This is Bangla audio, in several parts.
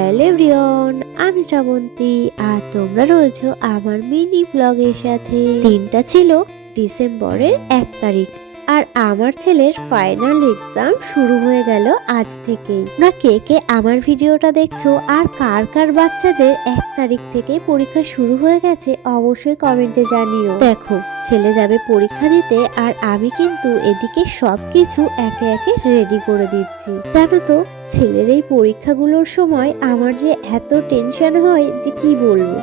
হ্যালো এভরিওয়ান, আমি শ্রাবন্তী আর তোমরা রয়েছো আমার মিনি ব্লগের সাথে। দিনটা ছিল ডিসেম্বরের 1 তারিখ আর আমার ছেলের ফাইনাল এক্সাম শুরু হয়ে গেল আজ থেকেই। তোমরা কে কে আমার ভিডিওটা দেখছো আর কার কার বাচ্চাদের 1 তারিখ থেকে পরীক্ষা শুরু হয়ে গেছে অবশ্যই কমেন্টে জানিও। দেখো, ছেলে যাবে পরীক্ষা দিতে আর আমি কিন্তু এদিকে সবকিছু একে একে রেডি করে দিচ্ছি। জানো তো, ছেলের এই পরীক্ষাগুলোর সময় আমার যে এত টেনশন হয় যে কি বলবো।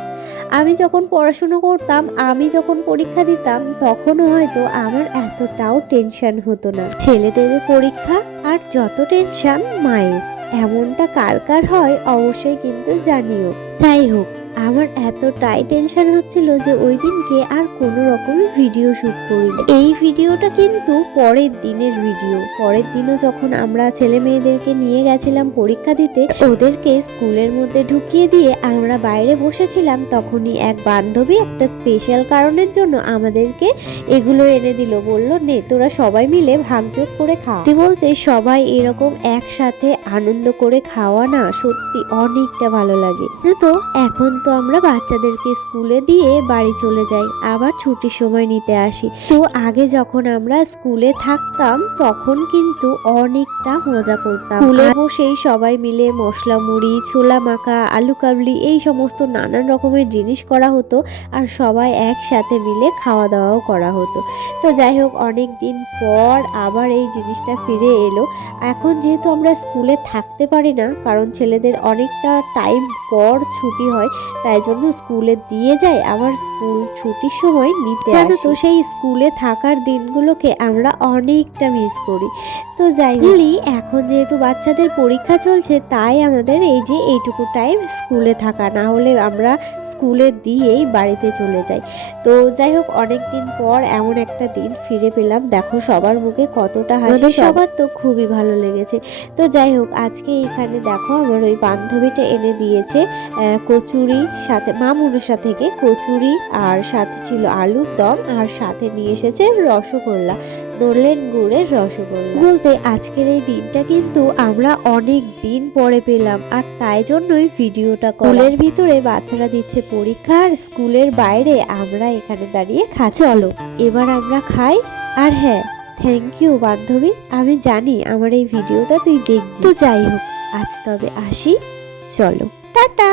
আমি যখন পড়াশুনো করতাম, আমি যখন পরীক্ষা দিতাম, তখনও হয়তো আমার এতটাও টেনশন হতো না। ছেলে দেবে পরীক্ষা আর যত টেনশন মায়ের। এমনটা কার কার হয় অবশ্যই কিন্তু জানিও। যাই হোক, আমার এতটাই টেনশন হচ্ছিল যে ওই দিনকে আর কোনো রকমের ভিডিও শুট করিনি। এই ভিডিওটা কিন্তু পরের দিনের ভিডিও। পরের দিনও যখন আমরা ছেলে মেয়েদেরকে নিয়ে গেছিলাম পরীক্ষা দিতে, ওদেরকে স্কুলের মধ্যে ঢুকিয়ে দিয়ে আমরা বাইরে বসেছিলাম, তখনই এক বান্ধবী একটা স্পেশাল কারণের জন্য আমাদেরকে এগুলো এনে দিল। বলল, নে তোরা সবাই মিলে ভাগযোগ করে খা। বলতে সবাই এরকম একসাথে আনন্দ করে খাওয়া না সত্যি অনেকটা ভালো লাগে। তো এখন তো আমরা বাচ্চাদেরকে স্কুলে দিয়ে বাড়ি চলে যাই, আবার ছুটির সময় নিতে আসি। তো আগে যখন আমরা স্কুলে থাকতাম তখন কিন্তু অনেকটা মজা করতাম। স্কুলে বসেই সবাই মিলে মশলা মুড়ি, ছোলা মাখা, আলু কাবলি এই সমস্ত নানান রকমের জিনিস করা হতো আর সবাই একসাথে মিলে খাওয়া দাওয়াও করা হতো। তো যাই হোক, অনেক দিন পর আবার এই জিনিসটা ফিরে এলো। এখন যেহেতু আমরা স্কুলে থাকতে পারি না, কারণ ছেলেদের অনেকটা টাইম পর ছুটি হয়, তাই জন্য স্কুলে দিয়ে যায়, আবার স্কুল ছুটির সময় নিতে আসি। তো সেই স্কুলে থাকার দিনগুলোকে আমরা অনেকটা মিস করি। তো যাই বলি, এখন যেহেতু বাচ্চাদের পরীক্ষা চলছে, তাই আমাদের এই যে এইটুকু টাইম স্কুলে থাকা, না হলে আমরা স্কুলে দিয়েই বাড়িতে চলে যাই। তো যাই হোক, অনেক দিন পর এমন একটা দিন ফিরে পেলাম। দেখো সবার মুখে কতটা হাসি, সবার তো খুবই ভালো লেগেছে। তো যাই হোক, আজকে এখানে দেখো আমার ওই বান্ধবীটা এনে দিয়েছে কচুরি, সাথে মামুনের থেকে কচুরি, আর সাথে ছিল আলুর দম, আর সাথে নিয়ে এসেছে রসগোল্লা, নলেন গুড়ের রসগোল্লা। বলতে আজকের এই দিনটা কিন্তু আমরা অনেক দিন পরে পেলাম, আর তাই জন্যই ভিডিওটা স্কুলের ভিতরে বাচ্চারা দিচ্ছে পরীক্ষা আর স্কুলের বাইরে আমরা এখানে দাঁড়িয়ে খাচ্ছি। চলো এবার আমরা খাই। আর হ্যাঁ, থ্যাংক ইউ বান্ধবী, আমি জানি আমার এই ভিডিওটা তুই দেখবি। তো যাই হোক, আজ তবে আসি, চলো টাটা।